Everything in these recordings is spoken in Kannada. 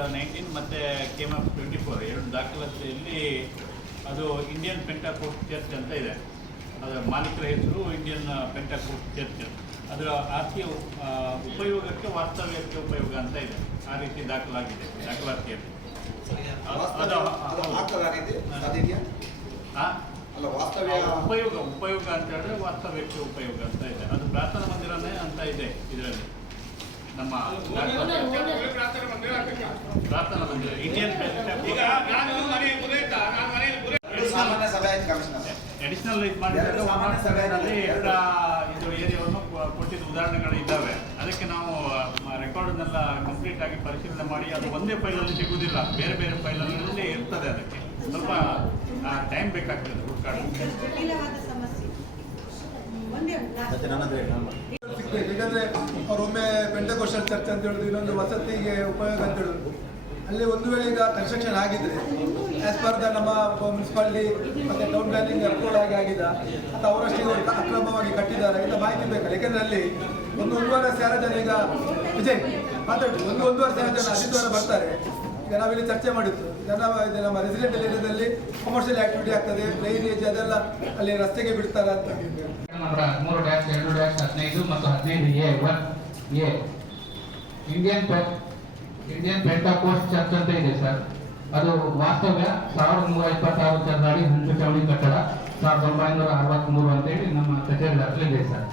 19 ಮತ್ತು KMF 24 ಎರಡು ದಾಖಲಾತಿಯಲ್ಲಿ ಅದು ಇಂಡಿಯನ್ ಪೆಂಟಾಕೋಸ್ಟ್ ಚರ್ಚ್ ಅಂತ ಇದೆ. ಅದರ ಮಾಲೀಕರ ಹೆಸರು ಇಂಡಿಯನ್ ಪೆಂಟಾಕೋಸ್ಟ್ ಚರ್ಚ್. ಅದರ ಆಸ್ತಿಯ ಉಪಯೋಗಕ್ಕೆ ವಾಸ್ತವ್ಯಕ್ಕೆ ಉಪಯೋಗ ಅಂತ ಇದೆ. ಆ ರೀತಿ ದಾಖಲಾಗಿದೆ ದಾಖಲಾತಿಯಲ್ಲಿ. ಉಪಯೋಗ ಅಂತ ಹೇಳಿದ್ರೆ ವಾಸ್ತವ್ಯಕ್ಕೆ ಉಪಯೋಗ ಅಂತ ಇದೆ. ಅದು ಪ್ರಾರ್ಥನಾ ಮಂದಿರನೇ ಅಂತ ಇದೆ ಇದರಲ್ಲಿ. ನಮ್ಮ ಪ್ರಾರ್ಥನಾ ಮಂದಿರ ಇಂಡಿಯನ್ ಅಡಿಷನಲ್ ಇದು ಮಾಡಿದ್ರೆ 107ರಲ್ಲಿ ಇದು ಏರಿಯಾವನ್ನು ಕೊಟ್ಟಿದ್ದ ಉದಾಹರಣೆಗಳು ಇದ್ದಾವೆ. ಅದಕ್ಕೆ ನಾವು ರೆಕಾರ್ಡ್ನೆಲ್ಲ ಕಂಪ್ಲೀಟ್ ಆಗಿ ಪರಿಶೀಲನೆ ಮಾಡಿ ಅದು ಒಂದೇ ಫೈಲಲ್ಲಿ ಸಿಗುವುದಿಲ್ಲ, ಬೇರೆ ಬೇರೆ ಫೈಲಲ್ಲಿ ಇರ್ತದೆ. ಅದಕ್ಕೆ ಸ್ವಲ್ಪ ಟೈಮ್ ಬೇಕಾಗ್ತದೆ ಹುಡುಕಾಡೋಕ್ಕೆ. ಯಾಕಂದ್ರೆ ಅವರೊಮ್ಮೆ ಪೆಂಟಕೋಸ್ಟಲ್ ಚರ್ಚ್ ಅಂತ ಹೇಳಿದ್ರು, ಇನ್ನೊಂದು ವಸತಿಗೆ ಉಪಯೋಗ ಅಂತ ಹೇಳಿದ್ರು. ಅಲ್ಲಿ ಒಂದು ವೇಳೆ ಈಗ ಕನ್ಸ್ಟ್ರಕ್ಷನ್ ಆಗಿದ್ರೆ ಆಸ್ ಪರ್ ದ ನಮ್ಮ ಮುನ್ಸಿಪಾಲಿಟಿ ಮತ್ತೆ ಟೌನ್ ಪ್ಲಾನಿಂಗ್ ಅಪ್ರೂವ್ ಆಗಿದೆ ಅಥವಾ ಅವರಷ್ಟಿಗೆ ಅಕ್ರಮವಾಗಿ ಕಟ್ಟಿದ್ದಾರೆ ಅಂತ ಮಾಹಿತಿ ಬೇಕಲ್ಲ. ಯಾಕಂದ್ರೆ ಅಲ್ಲಿ 1-1.5 ಜನ ಈಗ ವಿಜಯ್ ಮಾತಾಡಿ 1-1.5 ಜನ ಆದಿತ್ಯವಾರ ಬರ್ತಾರೆ. ಈಗ ನಾವಿಲ್ಲಿ ಚರ್ಚೆ ಮಾಡಿದ್ದು ನಮ್ಮ ರೆಸಿಡೆಂಟಲ್ ಏರಿಯಾದಲ್ಲಿ ಕಮರ್ಷಿಯಲ್ ಆಕ್ಟಿವಿಟಿ ಆಗ್ತದೆ, ಡ್ರೈನೇಜ್ ಅದೆಲ್ಲ ಅಲ್ಲಿ ರಸ್ತೆಗೆ ಬಿಡ್ತಾರೆ ಅಂತ. 13-2-15 ಮತ್ತು 15A ಇಂಡಿಯನ್ ಪೆಂಟಾಕೋಸ್ಟ್ ಚರ್ಚ್ ಅಂತ ಇದೆ ಸರ್. ಅದು ವಾಸ್ತವ್ಯ 1126 ಚದರಡಿ ಹಂಚು ಚಾವಣಿ ಕಟ್ಟಡ 1963 ಅಂತೇಳಿ ನಮ್ಮ ಕಚೇರಿ ದಾಖಲೆ ಇದೆ ಸರ್.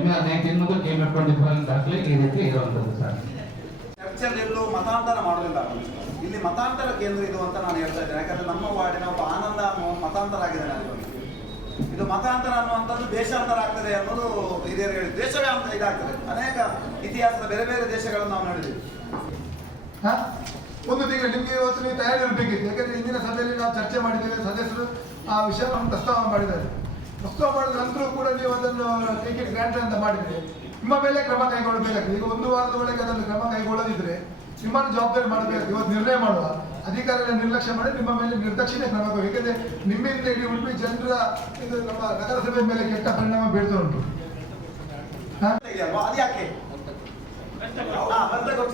MR 19 ಮತ್ತು KMF 24 ದಾಖಲೆ ಈ ರೀತಿ ಇರುವಂಥದ್ದು ಸರ್. ಚರ್ಚಲ್ಲಿ ಎಲ್ಲೂ ಮತಾಂತರ ಮಾಡೋದಿಲ್ಲ. ಇಲ್ಲಿ ಮತಾಂತರ ಕೇಂದ್ರ ಇದು ಅಂತ ನಾನು ಹೇಳ್ತಾ ಇದ್ದೇನೆ. ಯಾಕಂದ್ರೆ ನಮ್ಮ ವಾರ್ಡಿನ ಒಬ್ಬ ಆನಂದ ಮತಾಂತರ ಆಗಿದೆ. ಇದು ಮತಾಂತರ ಅನ್ನುವಂಥದ್ದು ದೇಶಾಂತರ ಆಗ್ತದೆ ಅನ್ನೋದು ಹಿರಿಯರು ಹೇಳಿ ದೇಶವೇ ಅಂತ ಇದಾಗ್ತದೆ. ಅನೇಕ ಇತಿಹಾಸದ ಬೇರೆ ಬೇರೆ ದೇಶಗಳನ್ನು ನಾವು ನೋಡಿದ್ದೀವಿ. ಒಂದು ತಿಂಗಳು ನಿಮಗೆ ಇವತ್ತು ನೀವು ತಯಾರಿ ಇರಬೇಕಿತ್ತು. ಯಾಕಂದ್ರೆ ಇಂದಿನ ಸಭೆಯಲ್ಲಿ ನಾವು ಚರ್ಚೆ ಮಾಡಿದ್ದೇವೆ, ಸದಸ್ಯರು ಆ ವಿಷಯವನ್ನು ಪ್ರಸ್ತಾವ ಮಾಡಿದ್ದಾರೆ. ಪ್ರಸ್ತಾವ ಮಾಡಿದ ನಂತರ ಕೂಡ ನೀವು ಅದನ್ನು ಟೇಕ್ ಇಟ್ ಗ್ರಾಂಟೆಡ್ ಅಂತ ಮಾಡಿದ್ರೆ ನಿಮ್ಮ ಮೇಲೆ ಕ್ರಮ ಕೈಗೊಳ್ಳಬೇಕಾಗ್ತದೆ. ಈಗ 1 ವಾರದ ಒಳಗೆ ಅದನ್ನು ಕ್ರಮ ಕೈಗೊಳ್ಳದಿದ್ರೆ ನಿಮ್ಮನ್ನು ಜವಾಬ್ದಾರಿ ಮಾಡಬೇಕು. ಇವತ್ತು ನಿರ್ಣಯ ಮಾಡುವ ಅಧಿಕಾರಿಗಳ ನಿರ್ಲಕ್ಷ್ಯ ಮಾಡಿ ನಿಮ್ಮ ಮೇಲೆ ನಿರ್ದಾಕ್ಷಿಣ್ಯ ಕ್ರಮ ಕೈಗೊಳ್ಳಿ. ಯಾಕಂದ್ರೆ ನಿಮ್ಮಿಂದ ಇಡೀ ಉಡುಪಿ ಜನರ ಇದು ನಮ್ಮ ನಗರಸಭೆ ಮೇಲೆ ಕೆಟ್ಟ ಪರಿಣಾಮ ಬೀಳ್ತಾ ಉಂಟು. ಅದು ಯಾಕೆ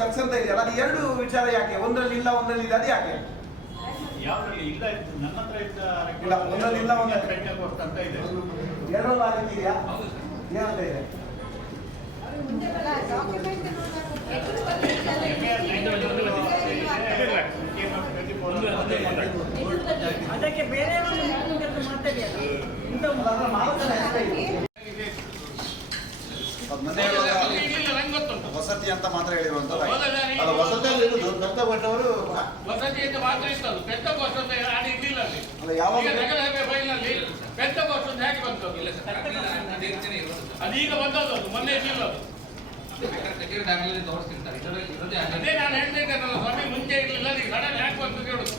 ಚರ್ಚೆ ಅಂತ ಇದೆಯಲ್ಲ, ಅದು ಎರಡು ವಿಚಾರ ಯಾಕೆ? ಒಂದರಲ್ಲಿ ಇಲ್ಲ, ಒಂದರಲ್ಲಿ ಇದೆ, ಅದು ಯಾಕೆ? ಯಾವ್ದ್ರಲ್ಲಿ ಇಲ್ಲ? ನನ್ನ ಹತ್ರ ಇಲ್ಲ, ಒಂದರಲ್ಲಿ ಇಲ್ಲ, ಒಂದರಲ್ಲಿ ಪೆಂಟಾಕೋಸ್ಟ್ ಅಂತ ಇದೆ. ಎರಡರಲ್ಲಿ ಆ ರೀತಿ ಇದೆಯಾ? ಏನಂತ ಇದೆ? ಅದಕ್ಕೆ ಬೇರೆ ವಸತಿ ಅಂತ ಮಾತ್ರ ಹೇಳಿರುವಂತದ್ದು. ವಸತಿಯಲ್ಲಿ ದತ್ತಪಟ್ಟವರು ವಸತಿ ಅಂತ ಮಾತ್ರ ಇರ್ತದೆ. ಪೆಂಟಕೋಸ್ಟ್ ಅಂತ ಇರ್ಲಿಲ್ಲ ಅಲ್ಲಿ. ಯಾವಾಗ ನಗರಸಭೆ ಫೈಲ್ನಲ್ಲಿ ಪೆಂಟಕೋಸ್ಟ್ ಅಂತ ಹೇಗೆ ಬಂತು? ಅದೀಗ ಬಂದದ್ದು, ಅದು ಮೊನ್ನೆ ಇರ್ಲಿಲ್ಲ. ಅದೇ ನಾನು ಹೇಳ್ತಾ ಇದ್ದೇನಲ್ಲ ಸ್ವಾಮಿ, ಮುಂಚೆ ಇರ್ಲಿಲ್ಲ, ಈಗ ಸಡನ್ ಯಾಕೆ ಬಂತು ಕೇಳುದು.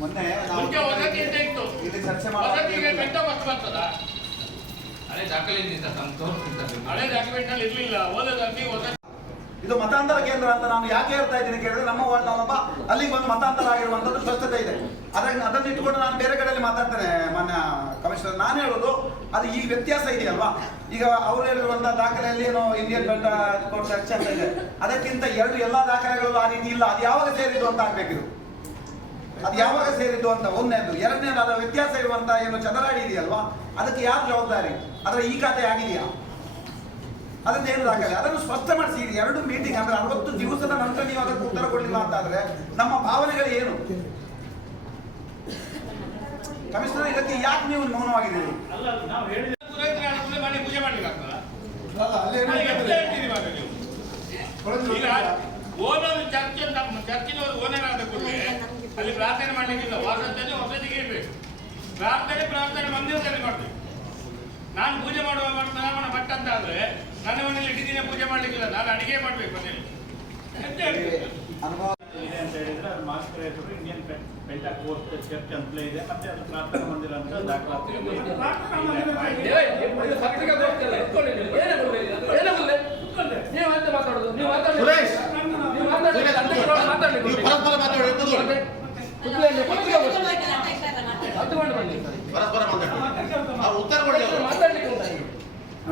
ಮೊನ್ನೆ ಮುಂಚೆ ವಸತಿ ಅಂತ ಇತ್ತು, ಇಲ್ಲಿ ಚರ್ಚೆ ವಸತಿಗೆ ಪೆಂಟಕೋಸ್ಟ್ ಬರ್ತದ? ಹಳೆ ದಾಖಲೆ ಹಳೆ ಡಾಕ್ಯುಮೆಂಟ್ ನಲ್ಲಿ ಇರ್ಲಿಲ್ಲ. ಓದೋದಲ್ಲಿ ವಸತಿ ಇದು ಮತಾಂತರ ಕೇಂದ್ರ ಅಂತ ನಾನು ಯಾಕೆ ಹೇಳ್ತಾ ಇದ್ದೀನಿ ಕೇಳಿದ್ರೆ, ನಮ್ಮ ನಾನೊಬ್ಬ ಅಲ್ಲಿಗೆ ಬಂದು ಮತಾಂತರ ಆಗಿರುವಂತದ್ದು ಸ್ಪಷ್ಟತೆ ಇದೆ. ಅದನ್ನು ಇಟ್ಕೊಂಡು ನಾನು ಬೇರೆ ಕಡೆಯಲ್ಲಿ ಮಾತಾಡ್ತೇನೆ ಮಾನ್ಯ ಕಮಿಷನರ್. ನಾನು ಹೇಳೋದು ಅದು ಈ ವ್ಯತ್ಯಾಸ ಇದೆಯಲ್ವಾ. ಈಗ ಅವರು ಹೇಳಿರುವಂತಹ ದಾಖಲೆಯಲ್ಲಿ ಏನೋ ಇಂಡಿಯನ್ ಪೆಂಟಾಕೋಸ್ಟ್ ಚರ್ಚ್ ಅಂತ ಇದೆ, ಅದಕ್ಕಿಂತ ಎಲ್ಲಾ ದಾಖಲೆಗಳು ಆ ರೀತಿ ಇಲ್ಲ. ಅದು ಯಾವಾಗ ಸೇರಿದ್ದು ಅಂತ ಆಗ್ಬೇಕಿದು, ಅದು ಯಾವಾಗ ಸೇರಿದ್ದು ಅಂತ ಒಂದನೇದು. ಎರಡನೇದು ಅದರ ವ್ಯತ್ಯಾಸ ಇರುವಂತ ಏನು ಚದರಾಡಿ ಇದೆಯಲ್ವಾ, ಅದಕ್ಕೆ ಯಾರು ಜವಾಬ್ದಾರಿ? ಅದರ ಈ ಖಾತೆ ಆಗಿದೆಯಾ? ಅದಕ್ಕೆ ಏನು ದಾಖಲೆ? ಅದನ್ನು ಸ್ಪಷ್ಟಪಡಿಸಿ. ಎರಡು ಮೀಟಿಂಗ್ ಅಂದ್ರೆ 60 ದಿವಸದ ನಂತರ ನೀವು ಅದಕ್ಕೆ ಉತ್ತರ ಕೊಡಲಿಲ್ಲ ಅಂತ ಆದ್ರೆ ನಮ್ಮ ಭಾವನೆಗಳು ಏನು? ಕಮಿಷನರ್, ಇದಕ್ಕೆ ಯಾಕೆ ನೀವು ಮೌನವಾಗಿದ್ದೀರಿ? ಮಾಡಿ ಪೂಜೆ ಮಾಡ್ಲಿಕ್ಕಾಗ್ತದ? ಈಗ ಓನರ್ ಚರ್ಚಿನವರು ಓನರ್ ಆದ ಕೂಡಲೇ ಅಲ್ಲಿ ಪ್ರಾರ್ಥನೆ ಮಾಡ್ಲಿಕ್ಕಿಲ್ಲ. ವಸತಿಗೆ ಇರ್ಬೇಕು. ಪ್ರಾರ್ಥನೆ ಮಂದಿರದಲ್ಲಿ ಮಾಡ್ಬೇಕು. ನಾನು ಪೂಜೆ ಮಾಡುವ ಬ್ರಾಹ್ಮಣ ಭಟ್ ಅಂತ ಆದ್ರೆ ನನ್ನ ಮನೆಯಲ್ಲಿ ಇಡೀ ದಿನ ಪೂಜೆ ಮಾಡ್ಲಿಕ್ಕಿಲ್ಲ, ನಾನು ಅಡಿಗೆ ಮಾಡ್ಬೇಕು ಮನೆಯಲ್ಲಿ. ಅನುಭವ ಇದೆ ಅಂತ ಹೇಳಿದ್ರೆ ಅದು ಮಾಲೀಕರ ಹೆಸರು ಇಂಡಿಯನ್ ಪೆಂಟಾಕೋಸ್ಟ್ ಚರ್ಚ್ ಅಂತಲೇ ಇದೆ. ಮತ್ತೆ ಅದು ಪ್ರಾರ್ಥನಾ ಮಂದಿರ ಅಂತ ದಾಖಲಾತಿ